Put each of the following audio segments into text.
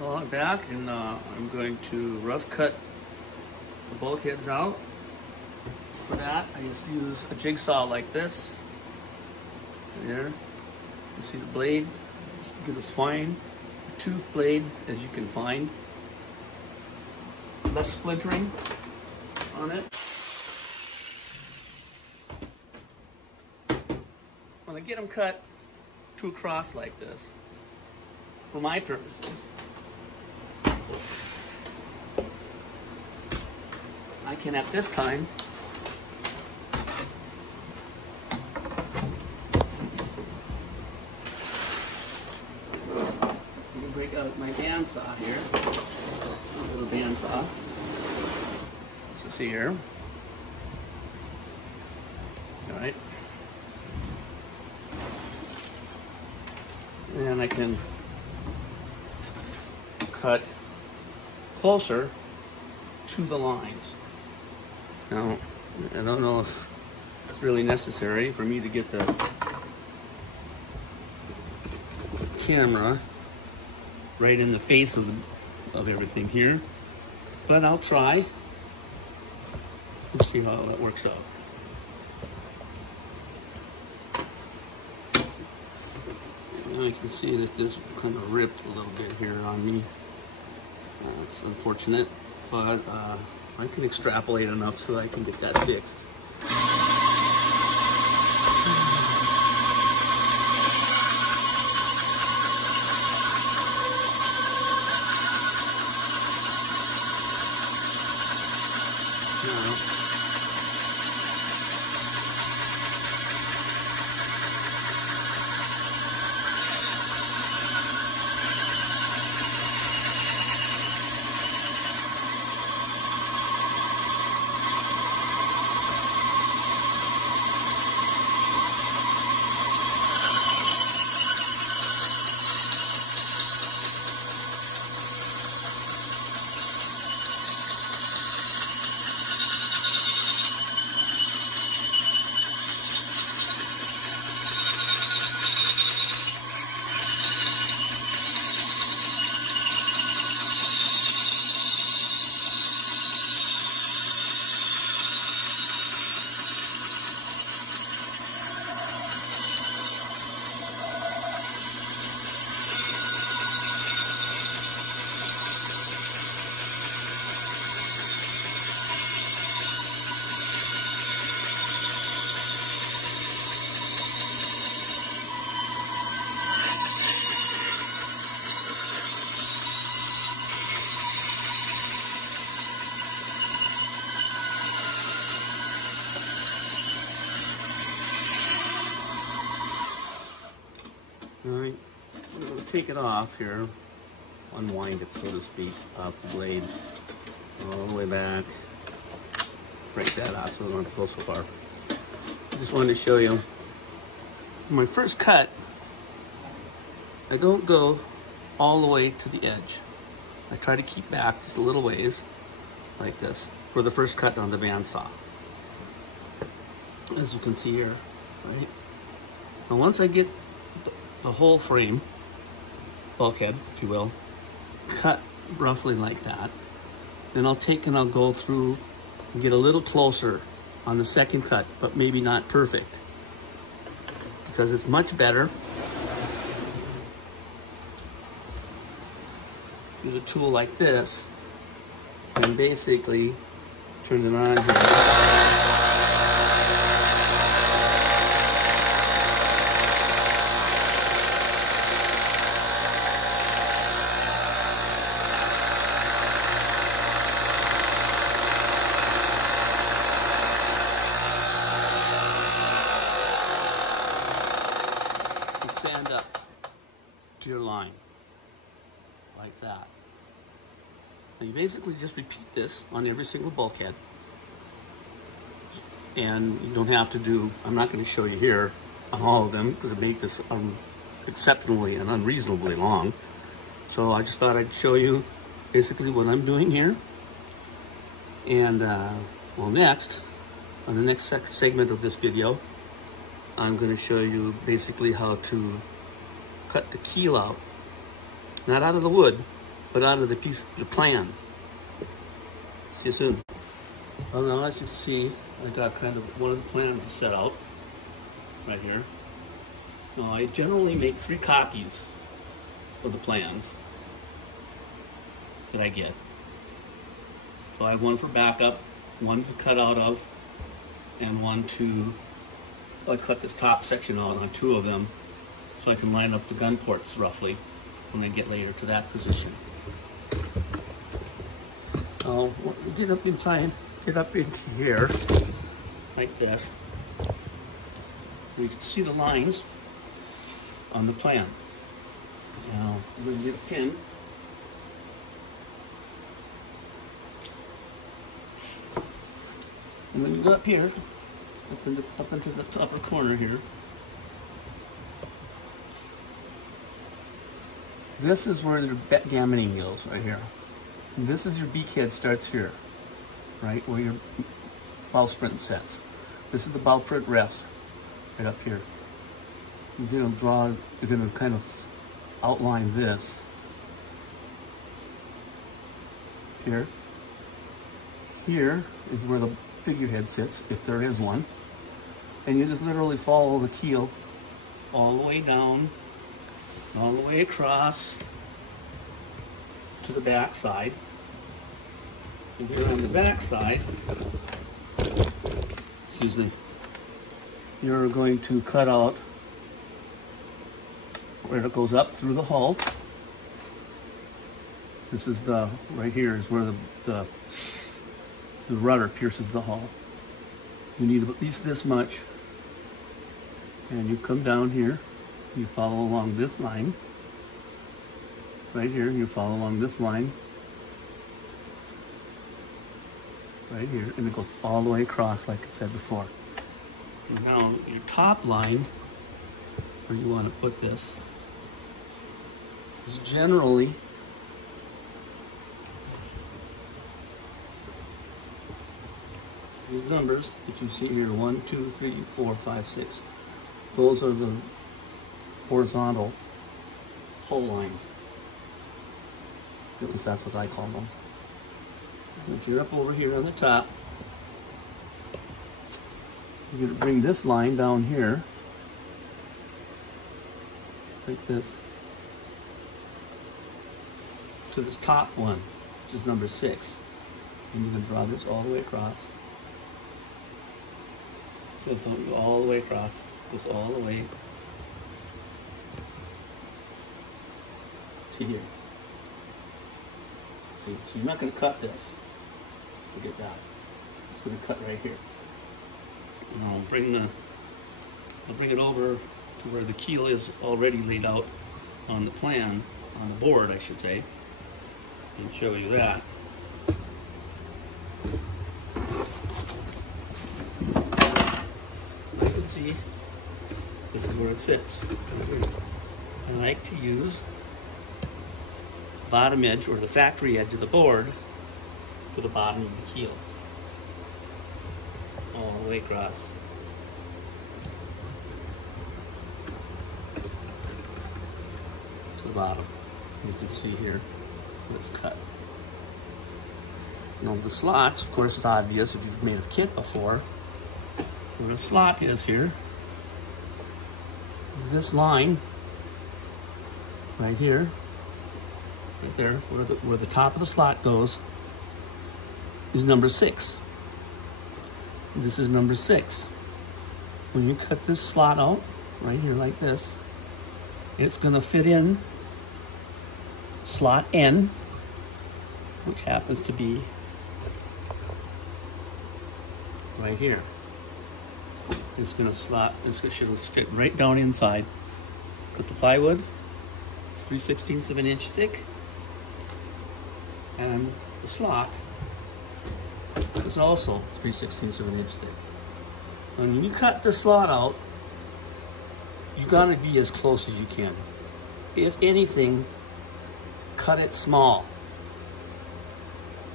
Well, I'm back and I'm going to rough cut the bulkheads out. For that, I just use a jigsaw like this. There, you see the blade, it's good as fine. A tooth blade, as you can find. Less splintering on it. When I get them cut to a cross like this, for my purposes, I can at this time break out my bandsaw here, a little bandsaw, as you see here. All right, and I can cut closer to the lines. Now, I don't know if it's really necessary for me to get the camera right in the face of everything here, but I'll try and see how that works out. Now I can see that this kind of ripped a little bit here on me. It's unfortunate, but I can extrapolate enough so I can get that fixed. All right, I'm going to take it off here, unwind it, so to speak, off the blade, all the way back, break that off so I don't have to go so far. I just wanted to show you, my first cut, I don't go all the way to the edge. I try to keep back just a little ways, like this, for the first cut on the bandsaw. As you can see here, right? Now once I get the whole frame, bulkhead, if you will, cut roughly like that, then I'll take and I'll go through and get a little closer on the second cut, but maybe not perfect, because it's much better. Use a tool like this and basically turn it on here. Sand up to your line like that. Now you basically just repeat this on every single bulkhead, and you don't have to do, I'm not going to show you here on all of them because it makes this exceptionally and unreasonably long. So I just thought I'd show you basically what I'm doing here. And well, next, on the next segment of this video, I'm going to show you basically how to cut the keel out. Not out of the wood, but out of the plan. See you soon. Well, now as you can see, I got kind of one of the plans set out right here. Now I generally make 3 copies of the plans that I get. So I have one for backup, one to cut out of, and one to cut this top section out on 2 of them so I can line up the gun ports roughly when I get later to that position. I'll get up inside, get up into here like this. You can see the lines on the plan. Now I'm going to get a pin. And when you go up here, up into the upper corner here, this is where your gammoning goes, right here. And this is your beakhead starts here, right where your bowsprit sets. This is the bowsprit rest, right up here. You're going to kind of outline this here. Here is where the figurehead sits, if there is one. And you just literally follow the keel all the way down, all the way across to the back side. And here on the back side, excuse me, you're going to cut out where it goes up through the hull. This is right here is where the rudder pierces the hull. You need at least this much. And you come down here, you follow along this line. Right here, you follow along this line. Right here, and it goes all the way across like I said before. And now your top line, where you want to put this, is generally these numbers that you see here, 1, 2, 3, 4, 5, 6. Those are the horizontal hull lines. At least that's what I call them. And if you're up over here on the top, you're going to bring this line down here, just like this, to this top one, which is number 6. And you're going to draw this all the way across. So it's going to go all the way across, goes all the way to here. See, so you're not going to cut this. Forget that. It's going to cut right here. And I'll bring it over to where the keel is already laid out on the plan, on the board, I should say, and show you that. You can see this is where it sits. I like to use the bottom edge or the factory edge of the board for the bottom of the keel, all the way across. To the bottom. You can see here it's cut. Now the slots, of course, it's obvious if you've made a kit before. Where the slot is here, this line right here, right there, where the top of the slot goes, is number 6. This is number 6. When you cut this slot out, right here like this, it's going to fit in slot N, which happens to be right here. It's going to slot, it's going to fit right down inside. Because the plywood is 3/16 of an inch thick, and the slot is also 3/16 of an inch thick. And when you cut the slot out, you got to be as close as you can. If anything, cut it small.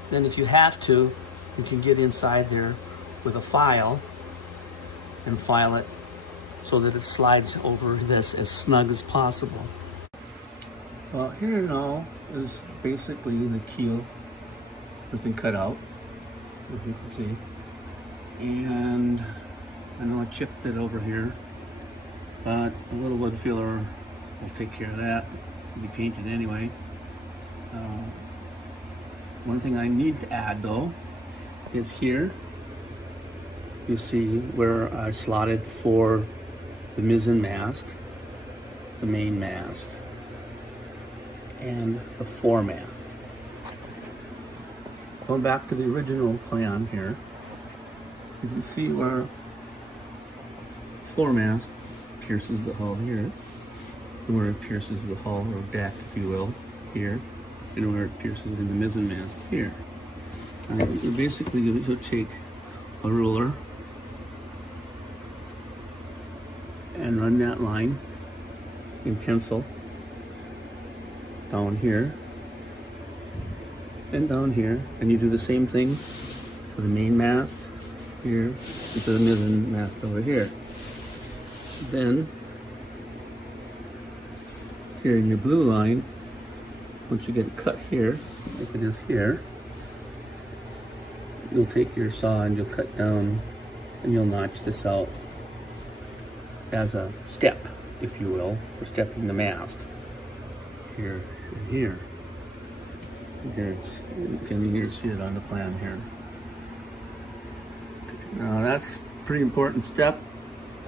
Then if you have to, you can get inside there with a file and file it so that it slides over this as snug as possible. Well, here now is basically the keel has been cut out, as you can see. And I know I chipped it over here, but a little wood filler will take care of that. It'll be painted anyway. One thing I need to add though is here, you see where I slotted for the mizzen mast, the main mast, and the foremast. Going back to the original plan here, you can see where foremast pierces the hull here, and where it pierces the hull or deck, if you will, here, and where it pierces in the mizzen mast here. Basically, you'll take a ruler and run that line in pencil down here and down here, and you do the same thing for the main mast here and for the mizzen mast over here. Then here in your blue line, once you get it cut here, like it is here, you'll take your saw and you'll cut down and you'll notch this out as a step, if you will, for stepping the mast here and here. Here, you can see it on the plan here. Now that's a pretty important step.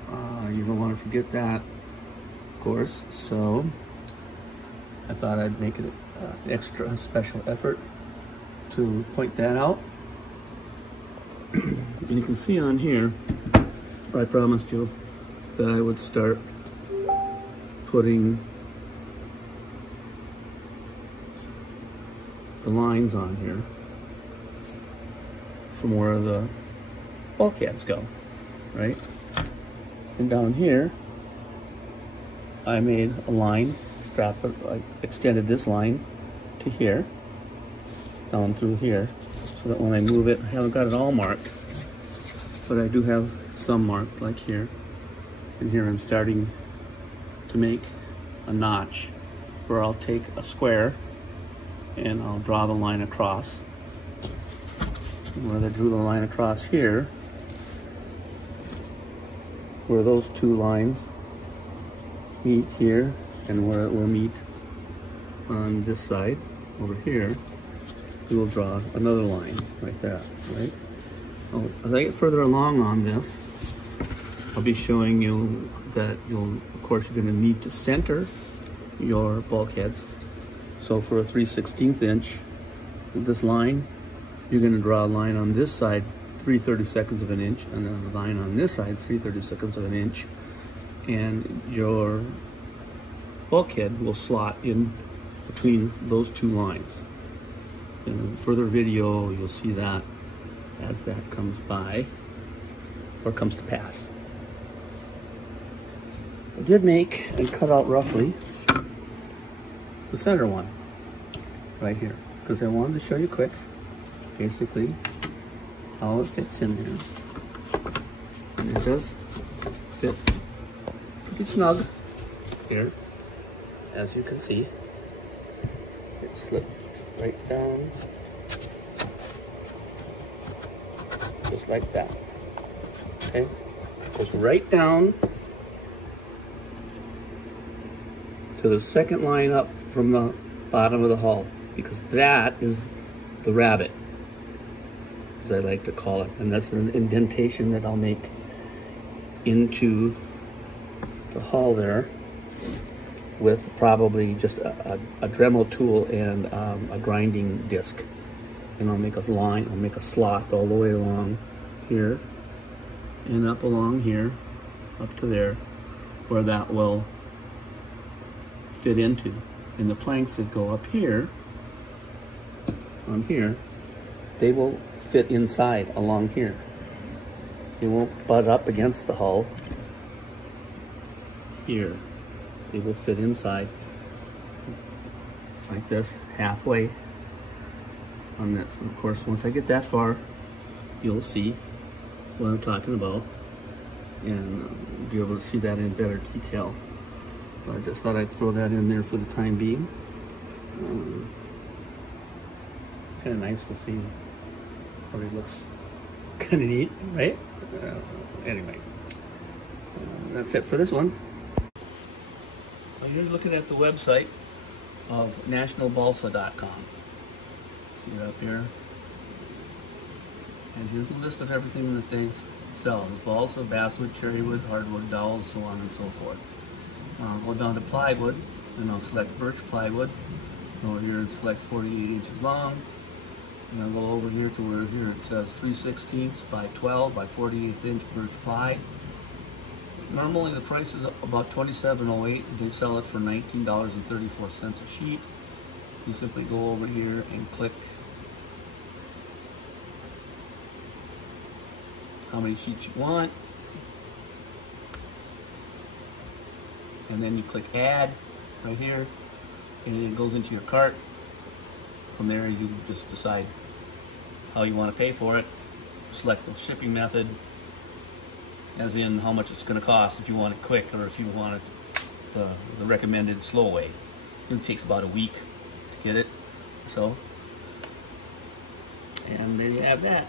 You don't want to forget that, of course. So I thought I'd make it an extra special effort to point that out. And you can see on here, I promised you that I would start putting the lines on here from where the bulkheads go, right? And down here, I made a line, I extended this line to here, down through here, so that when I move it, I haven't got it all marked, but I do have some marked, like here. And here I'm starting to make a notch where I'll take a square and I'll draw the line across. And where I drew the line across here, where those two lines meet here and where it will meet on this side over here, we will draw another line like that, right? As I get further along on this, I'll be showing you that of course, you're going to need to center your bulkheads. So for a 3/16 inch, with this line, you're going to draw a line on this side 3/32 of an inch, and then a line on this side 3/32 of an inch, and your bulkhead will slot in between those two lines. In a further video, you'll see that as that comes by or comes to pass. I did make and cut out roughly the center one right here, because I wanted to show you quick basically how it fits in there. And it does fit pretty snug here, as you can see. It slips right down, just like that. Okay, goes right down to the second line up from the bottom of the hull, because that is the rabbit, as I like to call it, and that's an indentation that I'll make into the hull there with probably just a Dremel tool and a grinding disc. And I'll make a line, I'll make a slot all the way along here and up along here, up to there, where that will fit into. And the planks that go up here, on here, they will fit inside along here. They won't butt up against the hull here. They will fit inside like this, halfway on this. And of course, once I get that far, you'll see what I'm talking about and be able to see that in better detail. But I just thought I'd throw that in there for the time being. Kind of nice to see. Probably looks kind of neat, right? Anyway, that's it for this one. Well, you're looking at the website of nationalbalsa.com. See it up here? And here's a list of everything that they sell. There's balsa, basswood, cherrywood, hardwood, dowels, so on and so forth. I'll go down to plywood, and I'll select birch plywood. Go over here and select 48 inches long. And I'll go over here to where here it says 3/16 by 12 by 48 inch birch ply. Normally the price is about $27.08. They sell it for $19.34 a sheet. You simply go over here and click how many sheets you want, and then you click add right here, and it goes into your cart. From there you just decide how you want to pay for it. Select the shipping method, as in how much it's going to cost, if you want it quick or if you want it the recommended slow way. It takes about a week to get it, so, and there you have that.